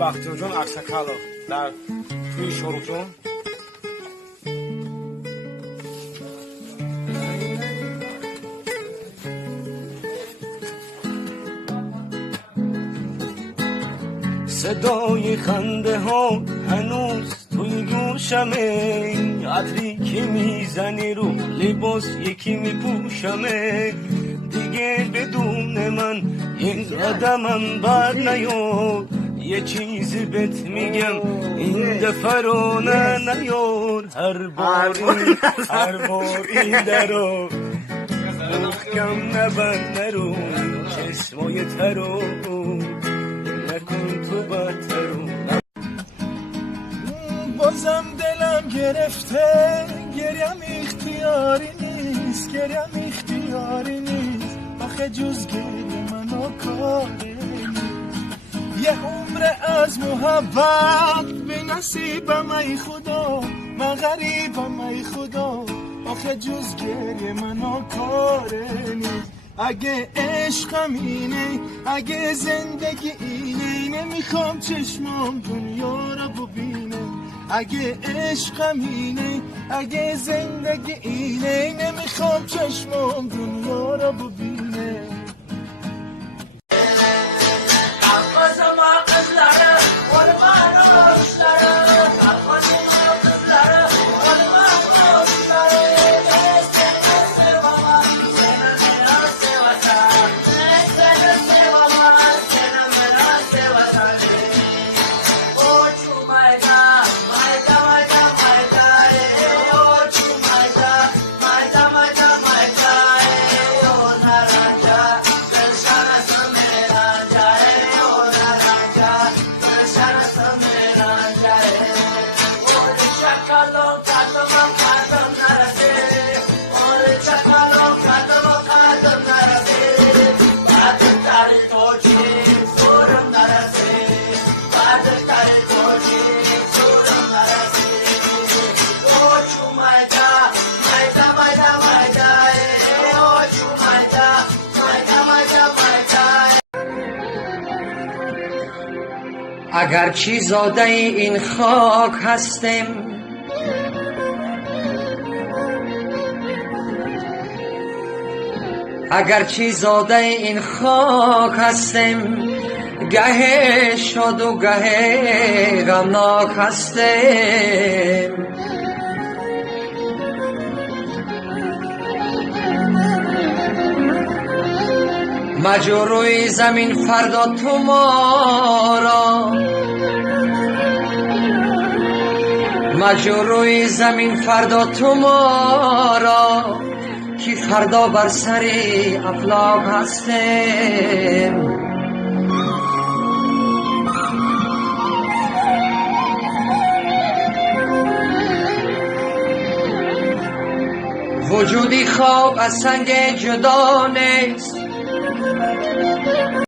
بختیار جان اکسکالو در توی شاروخ جان صدای خنده ها هنوز توی گوشمه، عطری که میزنی رو لباس یکی میپوشمه، دیگه بدون من این قدمم بر نیار، یه چیزی بهت میگم این دفعه رو نیار، هر بار این درو محکم نبند نرو، چشمای ترو نکن تو بدترو. بازم دلم گرفته، گریم اختیاری نیست، گریم اختیاری نیست، آخه جز گریه منو کاری نیست، یه عمر از محبت به نصیبم ای خدا، من غریبم ای خدا، آخه جز گریه منو کاری نیست، اگه عشقم اینه، اگه زندگی اینه، نمیخوام چشمام دنیا رو ببینه، اگه عشقم اینه، اگه زندگی اینه، نمیخوام چشمام دنیا رو ببینه. اگرچه زاده این خاک هستیم، اگرچه زاده این خاک هستیم، گه شاد و گه غمناک هستیم، مجو روی زمین فردا تو ما را، مجو روی زمین فردا تو ما را، که فردا بر سر افلاک هستیم، وجودی خواب از سنگ جدا نیست،